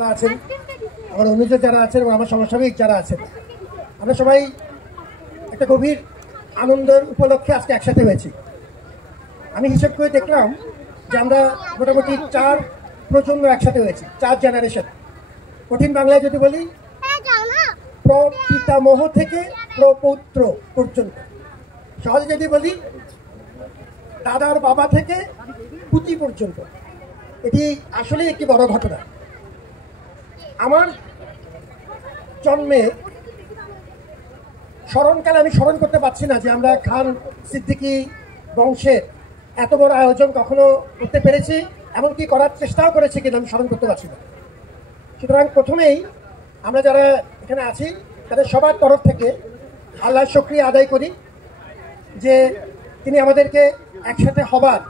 যারা আছেন, আমার অনুজ যারা আছেন এবং আমার সমসাময়িক যারা আছেন, আমরা সবাই একটা গভীর আনন্দের উপলক্ষে আজকে একসাথে হয়েছি। আমি হিসেব করে দেখলাম যে আমরা মোটামুটি 4 প্রজন্ম একসাথে হয়েছি, 4 জেনারেশন। কঠিন বাংলায় যদি বলি, প্রপিতামহ থেকে প্রপৌত্র পর্যন্ত। সহজে যদি বলি, দাদার বাবা থেকে পুতি পর্যন্ত। এটি আসলে একটি বড় ঘটনা। আমার জন্মে স্মরণকালে আমি স্মরণ করতে পারছি না যে আমরা খান সিদ্দিকী বংশের এত বড় আয়োজন কখনো করতে পেরেছি, এমনকি করার চেষ্টাও করেছি, কিন্তু আমি স্মরণ করতে পারছি না। সুতরাং প্রথমেই আমরা যারা এখানে আছি তাদের সবার তরফ থেকে আল্লাহর শুকরিয়া আদায় করি যে তিনি আমাদেরকে একসাথে হবার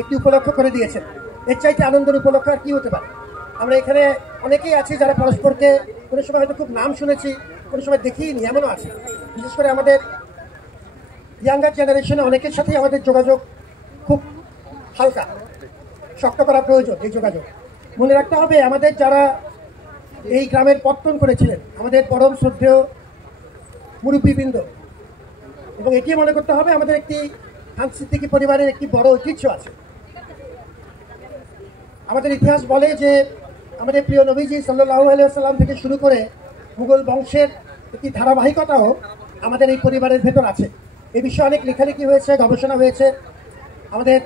একটি উপলক্ষ করে দিয়েছেন। এর চাইতে আনন্দের উপলক্ষ আর কি হতে পারে? আমরা এখানে অনেকেই আছি যারা পরস্পরকে কোনো সময় হয়তো খুব নাম শুনেছি, কোনো সময় দেখিনি, এমনও আছে। বিশেষ করে আমাদের ইয়াঙ্গার জেনারেশনে অনেকের সাথেই আমাদের যোগাযোগ খুব হালকা, শক্ত করা প্রয়োজন। এই যোগাযোগ মনে রাখতে হবে, আমাদের যারা এই গ্রামের পত্তন করেছিলেন, আমাদের পরম শ্রদ্ধেয় মুরব্বীবৃন্দ, এবং এটি মনে করতে হবে আমাদের একটি খান সিদ্দিকী পরিবারের একটি বড় ঐতিহ্য আছে। আমাদের ইতিহাস বলে যে আমাদের প্রিয় নবীজি সাল্লাল্লাহু আলাইহি ওয়াসাল্লাম থেকে শুরু করে মুঘল বংশের একটি ধারাবাহিকতাও আমাদের এই পরিবারের ভেতর আছে। এই বিষয়ে অনেক লেখালেখি হয়েছে, গবেষণা হয়েছে। আমাদের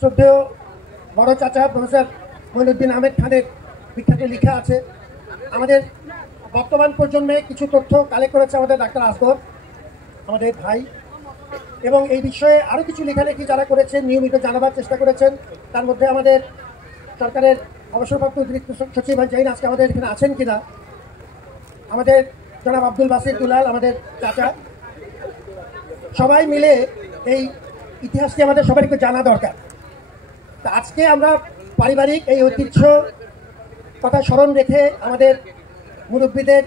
শ্রদ্ধেয় বড় চাচা প্রফেসর মঈনুদ্দিন আহমেদ খানের বিখ্যাত লেখা আছে। আমাদের বর্তমান প্রজন্মে কিছু তথ্য কালেক্ট করেছে আমাদের ডাক্তার আসগর, আমাদের ভাই, এবং এই বিষয়ে আরও কিছু লেখালেখি যারা করেছেন, নিয়মিত জানাবার চেষ্টা করেছেন। তার মধ্যে আমাদের সরকারের অবসরপ্রাপ্ত অতিরিক্ত সচিব, জানি না আজকে আমাদের এখানে আছেন কিনা, আমাদের জনাব আব্দুল বাসির দুলাল, আমাদের চাচা, সবাই মিলে এই ইতিহাসটি আমাদের সবাইকে জানা দরকার। তা আজকে আমরা পারিবারিক এই ঐতিহ্য কথা স্মরণ রেখে, আমাদের মুরব্বীদের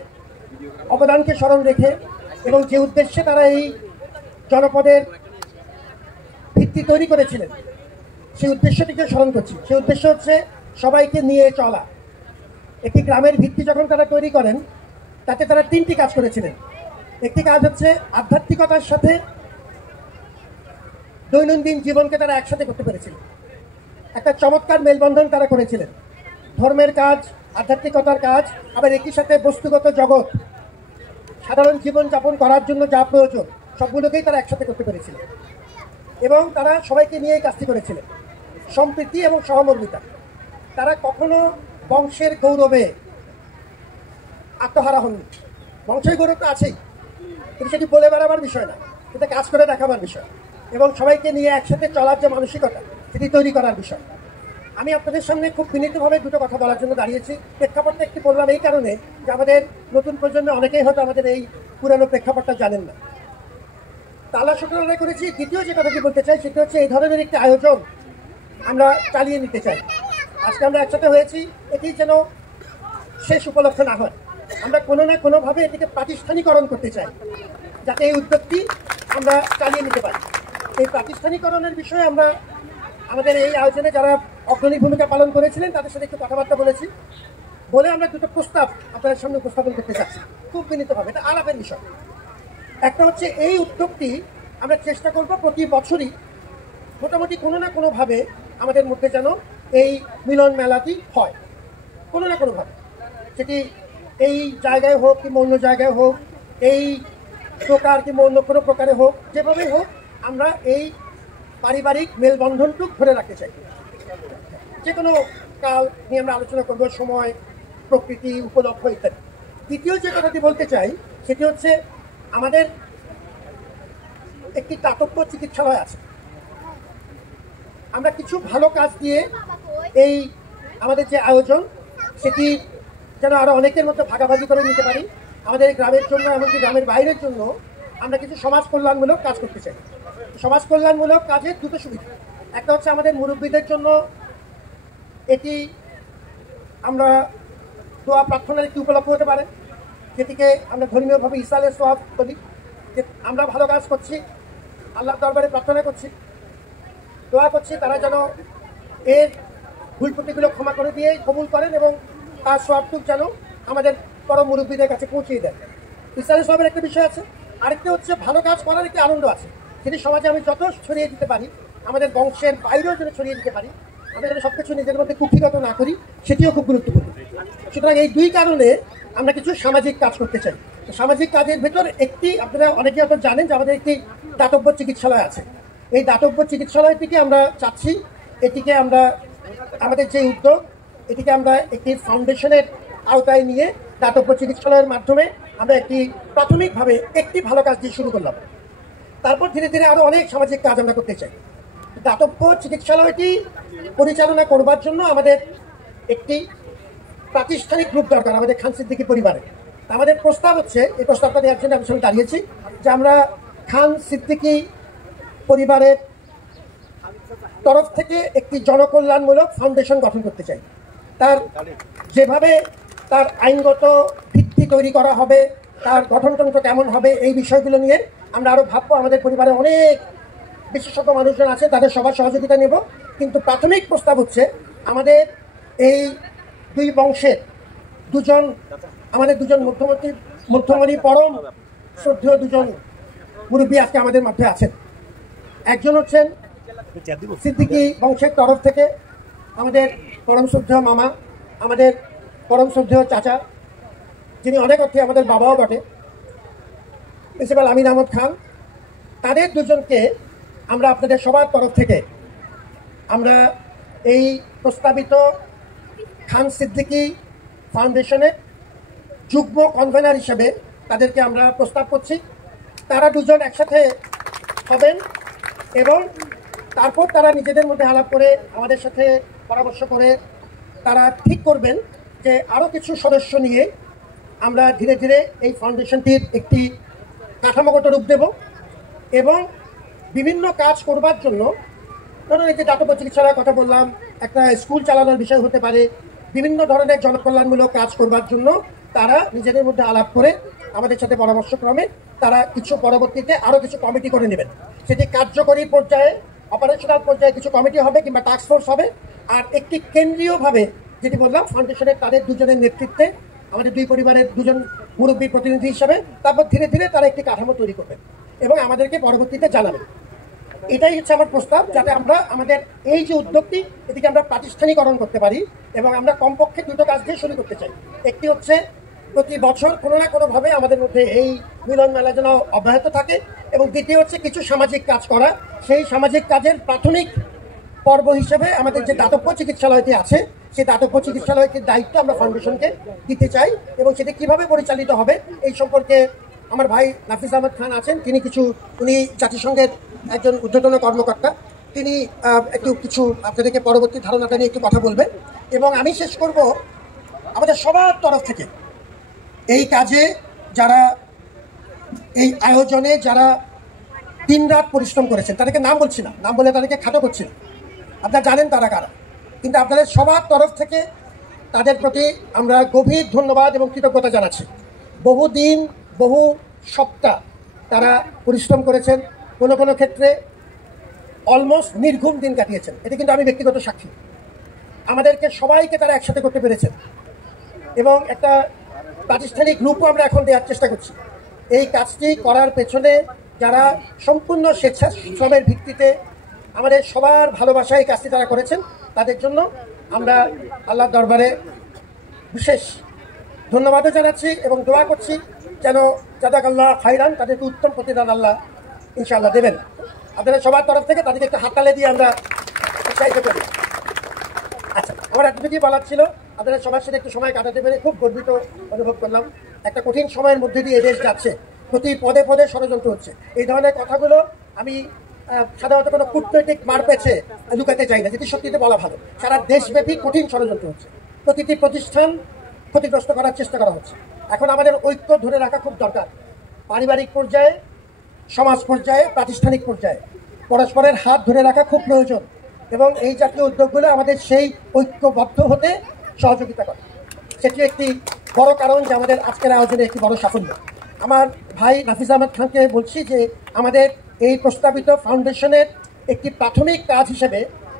অবদানকে স্মরণ রেখে, এবং যে উদ্দেশ্যে তারা এই জনপদের ভিত্তি তৈরি করেছিলেন, সেই উদ্দেশ্যটিকে স্মরণ করছি। সেই উদ্দেশ্য হচ্ছে সবাইকে নিয়ে চলা। একটি গ্রামের ভিত্তি যখন তারা তৈরি করেন, তাতে তারা 3টি কাজ করেছিলেন। একটি কাজ হচ্ছে আধ্যাত্মিকতার সাথে দৈনন্দিন জীবনকে তারা একসাথে করতে পেরেছিলেন। একটা চমৎকার মেলবন্ধন তারা করেছিলেন। ধর্মের কাজ, আধ্যাত্মিকতার কাজ, আবার একই সাথে বস্তুগত জগৎ, সাধারণ জীবনযাপন করার জন্য যা প্রয়োজন, সবগুলোকেই তারা একসাথে করতে পেরেছিলেন। এবং তারা সবাইকে নিয়ে এই কাজটি করেছিলেন, সম্প্রীতি এবং সহমর্মিতা। তারা কখনো বংশের গৌরবে আত্মহারা হননি। বংশের গৌরব তো আছেই, কিন্তু সেটি বলে বেড়াবার বিষয় না, সেটা কাজ করে দেখাবার বিষয়, এবং সবাইকে নিয়ে একসাথে চলার যে মানসিকতা, সেটি তৈরি করার বিষয়। আমি আপনাদের সামনে খুব বিনীতভাবে দুটো কথা বলার জন্য দাঁড়িয়েছি। প্রেক্ষাপটটা একটি বললাম এই কারণে যে আমাদের নতুন প্রজন্মে অনেকেই হয়তো আমাদের এই পুরানো প্রেক্ষাপটটা জানেন না। আল্লাহ শুকর আদায় করেছি। দ্বিতীয় যে কথাটি বলতে চাই সেটা হচ্ছে এই ধরনের একটি আয়োজন আমরা চালিয়ে নিতে চাই। আজকে আমরা একসাথে হয়েছি, এটি যেন শেষ উপলক্ষ না হয়। আমরা কোনো না কোনোভাবে এটিকে প্রাতিষ্ঠানিকরণ করতে চাই, যাতে এই উদ্যোগটি আমরা চালিয়ে নিতে পারি। এই প্রাতিষ্ঠানিকরণের বিষয়ে আমরা আমাদের এই আয়োজনে যারা অগ্রণী ভূমিকা পালন করেছিলেন তাদের সাথে একটু কথাবার্তা বলেছি, বলে আমরা দুটো প্রস্তাব আপনাদের সামনে উপস্থাপন করতে চাচ্ছি খুব বিনীতভাবে। এটা আলাপের বিষয়। একটা হচ্ছে এই উদ্যোগটি আমরা চেষ্টা করব প্রতি বছরই মোটামুটি কোনো না কোনোভাবে আমাদের মধ্যে যেন এই মিলন মেলাটি হয়, কোনো না কোনোভাবে। সেটি এই জায়গায় হোক কিংবা অন্য জায়গায় হোক, এই প্রকার কিংবা অন্য কোনো প্রকারে হোক, যেভাবেই হোক, আমরা এই পারিবারিক মেলবন্ধনটুক ধরে রাখতে চাই। যে কোনো কাল নিয়ে আমরা আলোচনা করব, সময়, প্রকৃতি, উপলক্ষ ইত্যাদি। দ্বিতীয় যে কথাটি বলতে চাই সেটি হচ্ছে আমাদের একটি দাতব্য চিকিৎসালয় আছে। আমরা কিছু ভালো কাজ দিয়ে এই আমাদের যে আয়োজন সেটি যেন আরো অনেকের মধ্যে ভাগাভাগি করে নিতে পারি। আমাদের গ্রামের জন্য, এমনকি গ্রামের বাইরের জন্য আমরা কিছু সমাজ কল্যাণমূলক কাজ করতে চাই। সমাজ কল্যাণমূলক কাজের দুটো সুবিধা। একটা হচ্ছে আমাদের মুরব্বীদের জন্য এটি আমরা দোয়া প্রার্থনার একটি উপলক্ষ হতে পারে, যেটিকে আমরা ধর্মীয়ভাবে ইসালের সোয়াব বলি। যে আমরা ভালো কাজ করছি, আল্লাহর দরবারে প্রার্থনা করছি, দোয়া করছি তারা যেন এর ভুল ত্রুটিগুলো ক্ষমা করে দিয়ে কবুল করেন এবং তার সওয়াবটুকু যেন আমাদের পরম মুরব্বীদের কাছে পৌঁছিয়ে দেন। ইসলামী সওয়াবের একটা বিষয় আছে, আরেকটি হচ্ছে ভালো কাজ করার একটি আনন্দ আছে, সেটি সমাজে আমি যত ছড়িয়ে দিতে পারি, আমাদের বংশের বাইরেও যেন ছড়িয়ে দিতে পারি, আমরা যেন সব কিছু নিজের মধ্যে কুক্ষিগত না করি, সেটিও খুব গুরুত্বপূর্ণ। সুতরাং এই দুই কারণে আমরা কিছু সামাজিক কাজ করতে চাই। সামাজিক কাজের ভেতর একটি, আপনারা অনেকে হয়তো জানেন যে আমাদের একটি দাতব্য চিকিৎসালয় আছে। এই দাতব্য চিকিৎসালয়টিকে আমরা চাচ্ছি, এটিকে আমরা আমাদের যে উদ্যোগ, এটিকে আমরা একটি ফাউন্ডেশনের আওতায় নিয়ে দাতব্য চিকিৎসালয়ের মাধ্যমে আমরা একটি প্রাথমিকভাবে একটি ভালো কাজ দিয়ে শুরু করলাম। তারপর ধীরে ধীরে আরও অনেক সামাজিক কাজ আমরা করতে চাই। দাতব্য চিকিৎসালয়টি পরিচালনা করবার জন্য আমাদের একটি প্রাতিষ্ঠানিক গ্রুপ দরকার, আমাদের খান সিদ্দিকী পরিবারে। আমাদের প্রস্তাব হচ্ছে, এই প্রস্তাবটা দেওয়ার জন্য আমি সঙ্গে দাঁড়িয়েছি, যে আমরা খান সিদ্দিকী পরিবারের তরফ থেকে একটি জনকল্যাণমূলক ফাউন্ডেশন গঠন করতে চাই। তার যেভাবে তার আইনগত ভিত্তি তৈরি করা হবে, তার গঠনতন্ত্র কেমন হবে, এই বিষয়গুলো নিয়ে আমরা আরও ভাববো। আমাদের পরিবারে অনেক বিশেষজ্ঞ মানুষজন আছে, তাদের সবার সহযোগিতা নেব। কিন্তু প্রাথমিক প্রস্তাব হচ্ছে আমাদের এই দুই বংশের দুজন, আমাদের দুজন মধ্যমণি পরম শ্রদ্ধেয় দুজন মুরব্বী আজকে আমাদের মধ্যে আছেন। একজন হচ্ছেন সিদ্দিকী বংশের তরফ থেকে আমাদের পরম শ্রদ্ধেয় মামা, আমাদের পরম শ্রদ্ধেয় চাচা, যিনি অনেক অর্থে আমাদের বাবাও বটে, প্রিন্সিপাল আমিন আহমদ খান। তাদের দুজনকে আমরা আপনাদের সবার তরফ থেকে আমরা এই প্রস্তাবিত খান সিদ্দিকী ফাউন্ডেশনের যুগ্ম কনভেনার হিসেবে তাদেরকে আমরা প্রস্তাব করছি। তারা দুজন একসাথে হবেন এবং তারপর তারা নিজেদের মধ্যে আলাপ করে আমাদের সাথে পরামর্শ করে তারা ঠিক করবেন যে আরও কিছু সদস্য নিয়ে আমরা ধীরে ধীরে এই ফাউন্ডেশনটির একটি কাঠামোগত রূপ দেব এবং বিভিন্ন কাজ করবার জন্য, ধরুন এই যে দাতব্য চিকিৎসালয়ের কথা বললাম, একটা স্কুল চালানোর বিষয় হতে পারে, বিভিন্ন ধরনের জনকল্যাণমূলক কাজ করবার জন্য তারা নিজেদের মধ্যে আলাপ করে আমাদের সাথে পরামর্শক্রমে তারা কিছু পরবর্তীতে আরও কিছু কমিটি করে নেবেন। সেটি কার্যকরী পর্যায়ে, অপারেশনাল পর্যায়ে কিছু কমিটি হবে কিংবা টাস্ক ফোর্স হবে, আর একটি কেন্দ্রীয়ভাবে যেটি বললাম ফাউন্ডেশনের তাদের দুজনের নেতৃত্বে আমাদের দুই পরিবারের দুজন মুরব্বী প্রতিনিধি হিসাবে তারপর ধীরে ধীরে তারা একটি কাঠামো তৈরি করবেন এবং আমাদেরকে পরবর্তীতে জানাবেন। এটাই হচ্ছে আমার প্রস্তাব, যাতে আমরা আমাদের এই যে উদ্যোগটি, এটিকে আমরা প্রাতিষ্ঠানিকরণ করতে পারি এবং আমরা কমপক্ষে দুটো কাজ দিয়ে শুরু করতে চাই। একটি হচ্ছে প্রতি বছর কোনো না কোনোভাবে আমাদের মধ্যে এই মিলন মেলা যেন অব্যাহত থাকে, এবং দ্বিতীয় হচ্ছে কিছু সামাজিক কাজ করা। সেই সামাজিক কাজের প্রাথমিক পর্ব হিসেবে আমাদের যে দাতব্য চিকিৎসালয়টি আছে, সেই দাতব্য চিকিৎসালয়টির দায়িত্ব আমরা ফাউন্ডেশনকে দিতে চাই এবং সেটি কীভাবে পরিচালিত হবে এই সম্পর্কে আমার ভাই নাফিস আহমদ খান আছেন, তিনি উনি জাতিসংঘের একজন ঊর্ধ্বতন কর্মকর্তা, তিনি একটু কিছু আপনাদেরকে পরবর্তী ধারণাটা নিয়ে একটু কথা বলবেন। এবং আমি শেষ করব, আমাদের সবার তরফ থেকে এই কাজে যারা, এই আয়োজনে যারা দিনরাত পরিশ্রম করেছেন, তাদেরকে নাম বলছি না, নাম বলে তাদেরকে খাটো করছি না, আপনারা জানেন তারা কারা, কিন্তু আপনাদের সবার তরফ থেকে তাদের প্রতি আমরা গভীর ধন্যবাদ এবং কৃতজ্ঞতা জানাচ্ছি। বহুদিন, বহু সপ্তাহ তারা পরিশ্রম করেছেন, কোনো কোনো ক্ষেত্রে অলমোস্ট নির্ঘুম দিন কাটিয়েছেন। এটা কিন্তু আমি ব্যক্তিগত সাক্ষী। আমাদেরকে সবাইকে তারা একসাথে করতে পেরেছেন এবং একটা প্রাতিষ্ঠানিক রূপও আমরা এখন দেওয়ার চেষ্টা করছি। এই কাজটি করার পেছনে যারা সম্পূর্ণ স্বেচ্ছাশ্রমের ভিত্তিতে আমাদের সবার ভালোবাসায় এই কাজটি তারা করেছেন, তাদের জন্য আমরা আল্লাহর দরবারে বিশেষ ধন্যবাদও জানাচ্ছি এবং দোয়া করছি যেন জাযাকাল্লাহ খাইরান, তাদেরকে উত্তম প্রতিদান আল্লাহ ইনশাআল্লাহ দেবেন। আপনাদের সবার তরফ থেকে তাদেরকে একটা হাততালি দিয়ে আমরা উৎসাহিত করি। আচ্ছা, আমার এতটুকুই বলার ছিল। আপনাদের সবার সাথে একটু সময় কাটাতে পেরে খুব গর্বিত অনুভব করলাম। একটা কঠিন সময়ের মধ্যে দিয়ে দেশ যাচ্ছে, প্রতি পদে পদে ষড়যন্ত্র হচ্ছে। এই ধরনের কথাগুলো আমি সাধারণত কোনো কূটনৈতিক মার পেছে লুকাতে চাই না, যেটি সত্যিতে বলা ভালো। সারা দেশব্যাপী কঠিন ষড়যন্ত্র হচ্ছে, প্রতিটি প্রতিষ্ঠান ক্ষতিগ্রস্ত করার চেষ্টা করা হচ্ছে। এখন আমাদের ঐক্য ধরে রাখা খুব দরকার, পারিবারিক পর্যায়ে, সমাজ পর্যায়ে, প্রাতিষ্ঠানিক পর্যায়ে পরস্পরের হাত ধরে রাখা খুব প্রয়োজন এবং এই জাতীয় উদ্যোগগুলো আমাদের সেই ঐক্যবদ্ধ হতে সহযোগিতা করে। সেটি একটি বড় কারণ যে আমাদের আজকের আয়োজনে একটি বড় সাফল্য। আমার ভাই নাফিস আহমদ খানকে বলছি যে আমাদের এই প্রস্তাবিত ফাউন্ডেশনের একটি প্রাথমিক কাজ হিসেবে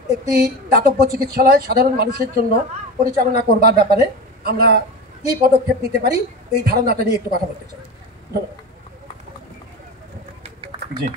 একটি দাতব্য চিকিৎসালয় সাধারণ মানুষের জন্য পরিচালনা করবার ব্যাপারে আমরা কী পদক্ষেপ নিতে পারি এই ধারণাটা নিয়ে একটু কথা বলতে চাই। ধন্যবাদ। জি।